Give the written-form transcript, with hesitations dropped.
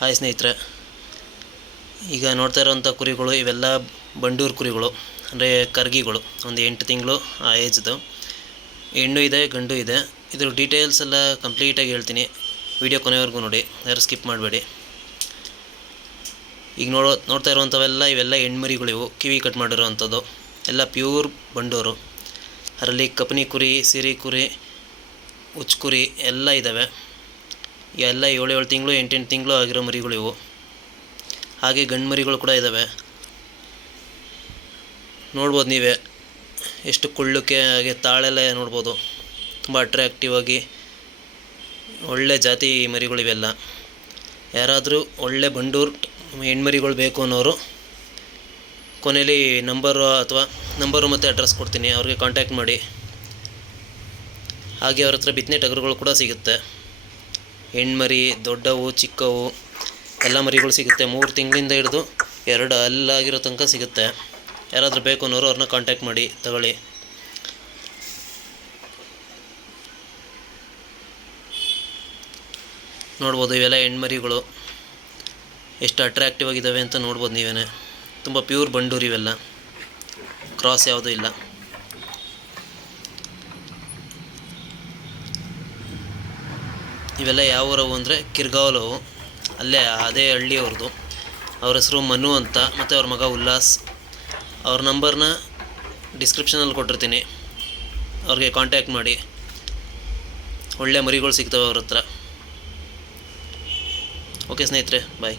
Hi ಸ್ನೇಹಿತರೆ, ಈಗ ನೋಡ್ತಾ ಇರೋವಂಥ ಕುರಿಗಳು ಇವೆಲ್ಲ ಬಂಡೂರು ಕುರಿಗಳು, ಅಂದರೆ ಕರ್ಗಿಗಳು. ಒಂದು 8 ತಿಂಗಳು ಆ ಏಜ್ದು. ಹೆಣ್ಣು ಇದೆ, ಗಂಡು ಇದೆ. ಇದ್ರ ಡೀಟೇಲ್ಸ್ ಎಲ್ಲ ಕಂಪ್ಲೀಟಾಗಿ ಹೇಳ್ತೀನಿ. ವಿಡಿಯೋ ಕೊನೆವರೆಗೂ ನೋಡಿ, ಯಾರು ಸ್ಕಿಪ್ ಮಾಡಬೇಡಿ. ಈಗ ನೋಡ್ತಾ ಇರುವಂಥವೆಲ್ಲ ಇವೆಲ್ಲ ಹೆಣ್ಮರಿಗಳು. ಇವು ಕಿವಿ ಕಟ್ ಮಾಡಿರೋವಂಥದ್ದು ಎಲ್ಲ ಪ್ಯೂರ್ ಬಂಡೂರು. ಅದರಲ್ಲಿ ಕಪನಿ ಕುರಿ, ಸಿರಿ ಕುರಿ, ಉಚ್ಚ ಕುರಿ ಎಲ್ಲ ಇದ್ದಾವೆ. ಎಲ್ಲ 7 ತಿಂಗಳು 8 ತಿಂಗಳು ಆಗಿರೋ ಮರಿಗಳು ಇವು. ಹಾಗೆ ಗಂಡು ಮರಿಗಳು ಕೂಡ ಇದ್ದಾವೆ. ನೋಡ್ಬೋದು ನೀವೇ ಎಷ್ಟು ಕುಳ್ಳಕ್ಕೆ, ಹಾಗೆ ತಾಳೆಲ್ಲ ನೋಡ್ಬೋದು. ತುಂಬ ಅಟ್ರಾಕ್ಟಿವ್ ಆಗಿ ಒಳ್ಳೆ ಜಾತಿ ಮರಿಗಳಿವೆಲ್ಲ. ಯಾರಾದರೂ ಒಳ್ಳೆ ಬಂಡೂರು ಹೆಣ್ಮರಿಗಳು ಬೇಕು ಅನ್ನೋರು ಕೊನೆಯಲ್ಲಿ ನಂಬರು ಮತ್ತು ಅಡ್ರೆಸ್ ಕೊಡ್ತೀನಿ, ಅವ್ರಿಗೆ ಕಾಂಟ್ಯಾಕ್ಟ್ ಮಾಡಿ. ಹಾಗೆ ಅವ್ರ ಹತ್ರ ಬಿತ್ತನೆ ಟಗರುಗಳು ಕೂಡ ಸಿಗುತ್ತೆ. ಹೆಣ್ಮರಿ, ದೊಡ್ಡವು, ಚಿಕ್ಕವು ಎಲ್ಲ ಮರಿಗಳು ಸಿಗುತ್ತೆ. 3 ತಿಂಗಳಿಂದ ಹಿಡಿದು 2 ಅಲ್ಲಾಗಿರೋ ತನಕ ಸಿಗುತ್ತೆ. ಯಾರಾದರೂ ಬೇಕು ಅನ್ನೋರು ಅವ್ರನ್ನ ಕಾಂಟ್ಯಾಕ್ಟ್ ಮಾಡಿ ತಗೊಳ್ಳಿ. ನೋಡ್ಬೋದು ಇವೆಲ್ಲ ಹೆಣ್ಮರಿಗಳು ಎಷ್ಟು ಅಟ್ರಾಕ್ಟಿವ್ ಆಗಿದ್ದಾವೆ ಅಂತ ನೋಡ್ಬೋದು ನೀವೇ. ತುಂಬ ಪ್ಯೂರ್ ಬಂಡೂರು ಇವೆಲ್ಲ, ಕ್ರಾಸ್ ಯಾವುದೂ ಇಲ್ಲ. ಇವೆಲ್ಲ ಯಾವ ಊರವು ಅಂದರೆ ಕಿರ್ಗಾವಲವು, ಅದೇ ಹಳ್ಳಿಯವ್ರದ್ದು. ಅವ್ರ ಹೆಸರು ಮನು ಅಂತ, ಮತ್ತು ಅವ್ರ ಮಗ ಉಲ್ಲಾಸ್. ಅವ್ರ ನಂಬರ್ನ ಡಿಸ್ಕ್ರಿಪ್ಷನಲ್ಲಿ ಕೊಟ್ಟಿರ್ತೀನಿ, ಅವ್ರಿಗೆ ಕಾಂಟ್ಯಾಕ್ಟ್ ಮಾಡಿ. ಒಳ್ಳೆ ಮರಿಗಳು ಸಿಗ್ತವೆ ಅವ್ರ ಹತ್ರ. ಓಕೆ ಸ್ನೇಹಿತರೆ, ಬಾಯ್.